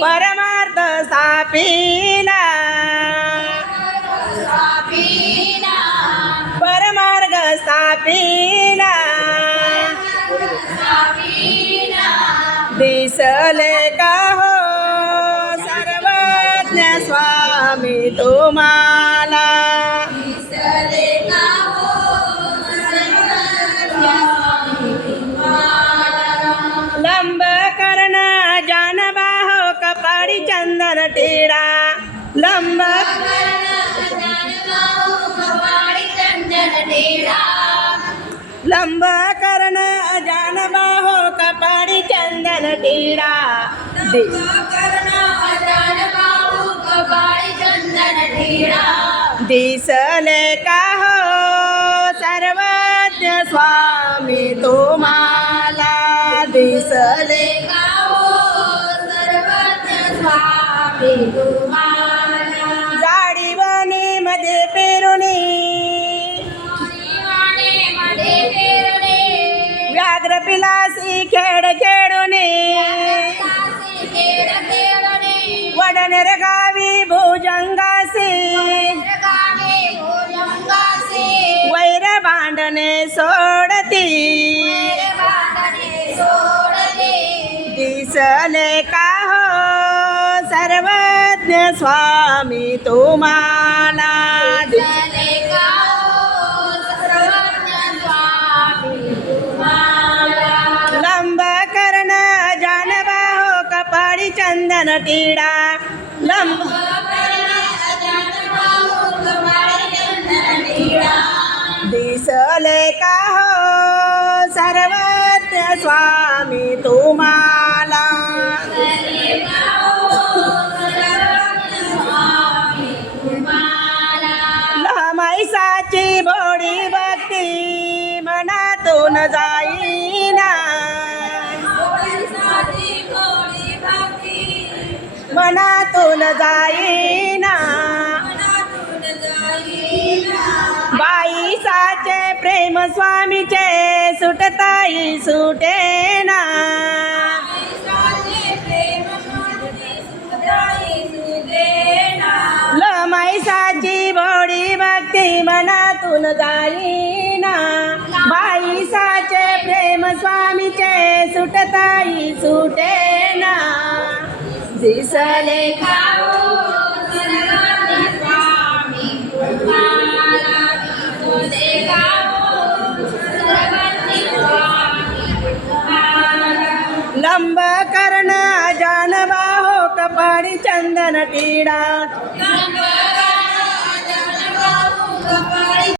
परमार्थ स्थापिला परमार्ग स्थापिला दिसले का हो? सर्वज्ञ स्वामी तुम्हाला कपाळी चंदन टिळा लंब. लंब कर्ण जानबाहो कपाडी चंदन टेडा दिसले का हो सर्वज्ञ स्वामी तुम्हाला? दिसले का हो सर्वज्ञ स्वामी? मध्ये पेरुणी. व्याघ्र पिलासी खेळ खेळुनी वडनेर गावी भुजंगासी. वैर भांडणे सोडती. दिसले का हो स्वामी तुम्हाला लंब कर्ण जानबाहो कपाळी चंदन टिळा लंब दिसले का हो सर्वज्ञ स्वामी तुम्हाला मनातून जाईना. मनातून जाईना. बाईसाचे प्रेम स्वामीचे सुटताई सुटेना. लमाईसाची भोडी भक्ती मनातून जाईना. काही सुटे ना. दिसले का लंब कर्ण जानबाहो कपाडी चंदन टीडा